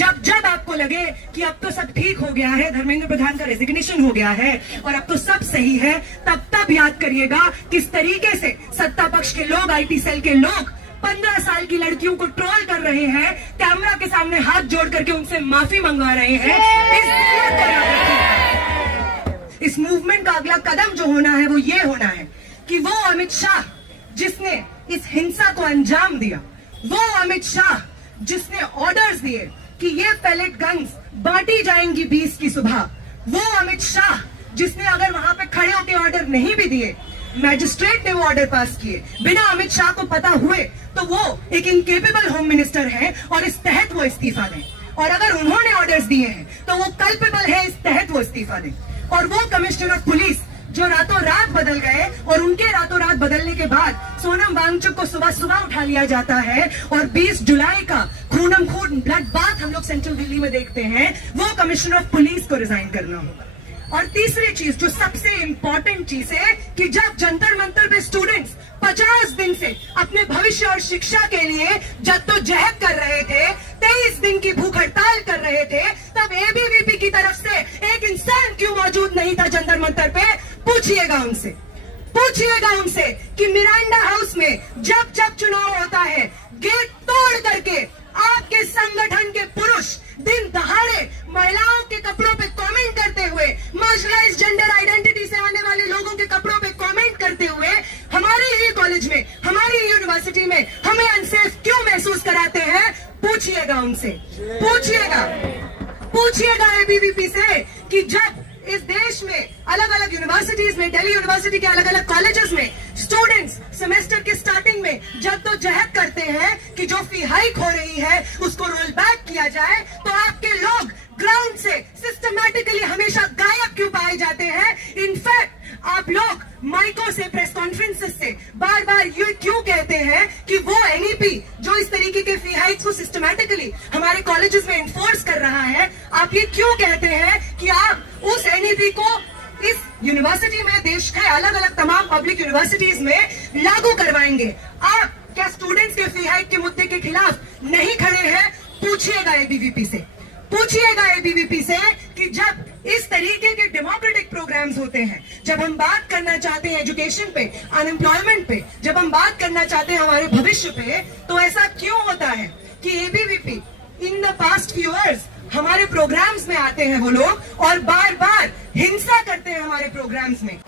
जब जब आपको लगे कि अब तो सब ठीक हो गया है, धर्मेंद्र प्रधान का रेजिग्नेशन हो गया है और अब तो सब सही है, तब तब याद करिएगा किस तरीके से सत्ता पक्ष के लोग, आईटी सेल के लोग 15 साल की लड़कियों को ट्रोल कर रहे हैं, कैमरा के सामने हाथ जोड़ करके उनसे माफी मंगवा रहे हैं। इस मूवमेंट का अगला कदम जो होना है वो ये होना है कि वो अमित शाह जिसने इस हिंसा को अंजाम दिया, वो अमित शाह जिसने ऑर्डर्स दिए कि ये पैलेट गन्स बांटी जाएंगी 20 की सुबह, वो अमित शाह जिसने अगर वहां पे खड़े होकर ऑर्डर नहीं भी दिए, मैजिस्ट्रेट ने वो ऑर्डर पास किए बिना अमित शाह को पता हुए, तो वो एक इनकेपेबल होम मिनिस्टर है और इस तहत वो इस्तीफा दें। और अगर उन्होंने ऑर्डर्स दिए हैं तो वो कल्पेबल है, इस तहत वो इस्तीफा दें। और वो कमिश्नर ऑफ पुलिस जो रातों रात बदल गए और उनके रातों रात बदलने के बाद सोनम वांगचुक को सुबह सुबह उठा लिया जाता है और 20 जुलाई का खूनम खून ब्लड बाथ हम लोग सेंट्रल दिल्ली में देखते हैं, वो कमिश्नर ऑफ पुलिस को रिजाइन करना होगा। और तीसरी चीज जो सबसे इंपॉर्टेंट चीज है कि जब जंतर मंतर पे स्टूडेंट्स 50 दिन से अपने भविष्य और शिक्षा के लिए जद्दोजहद कर रहे थे, 23 दिन की भूख हड़ताल कर रहे थे, तब एबीवीपी की तरफ से एक इंसान क्यों मौजूद नहीं था जंतर मंतर पे? पूछिएगा उनसे कि मिरांडा हाउस में जब जब चुनाव होता है, गेट तोड़ करके आपके संगठन के पुरुष दिन दहाड़े महिलाओं के कपड़ों पे कमेंट करते हुए, मार्शलाइज्ड जेंडर आइडेंटिटी से आने वाले लोगों के कपड़ों पे कमेंट करते हुए हमारे ही कॉलेज में, हमारी यूनिवर्सिटी में हमें अनसेफ क्यों महसूस कराते हैं? पूछिएगा उनसे, पूछिएगा एबीवीपी से कि जब इस देश में अलग अलग यूनिवर्सिटीज में, दिल्ली यूनिवर्सिटी के अलग अलग कॉलेजेस में स्टूडेंट्स सेमेस्टर के स्टार्टिंग में जद्दोजहद करते हैं कि जो फी हाइक हो रही है उसको रोल बैक किया जाए, तो आपके लोग ग्राउंड से सिस्टमैटिकली हमेशा गायब क्यों पाए जाते हैं? इनफैक्ट आप लोग माइकों से, प्रेस कॉन्फ्रेंसेस से बार बार ये क्यों कहते हैं कि वो एनईपी जो इस तरीके के फी हाइक्स को सिस्टमैटिकली हमारे कॉलेजेस में इन्फोर्स कर रहा है, आप ये क्यों कहते हैं कि आप उस एनईपी को इस यूनिवर्सिटी में, देश के अलग अलग तमाम पब्लिक यूनिवर्सिटीज में लागू करवाएंगे? आप क्या स्टूडेंट्स के फी हाइक के मुद्दे के खिलाफ नहीं खड़े हैं? पूछिएगा एबीवीपी से कि जब इस तरीके के डेमोक्रेटिक प्रोग्राम्स होते हैं, जब हम बात करना चाहते हैं एजुकेशन पे, अनएम्प्लॉयमेंट पे, जब हम बात करना चाहते हैं हमारे भविष्य पे, तो ऐसा क्यों होता है कि ABVP in the past few years हमारे प्रोग्राम्स में आते हैं वो लोग और बार बार हिंसा करते हैं हमारे प्रोग्राम्स में?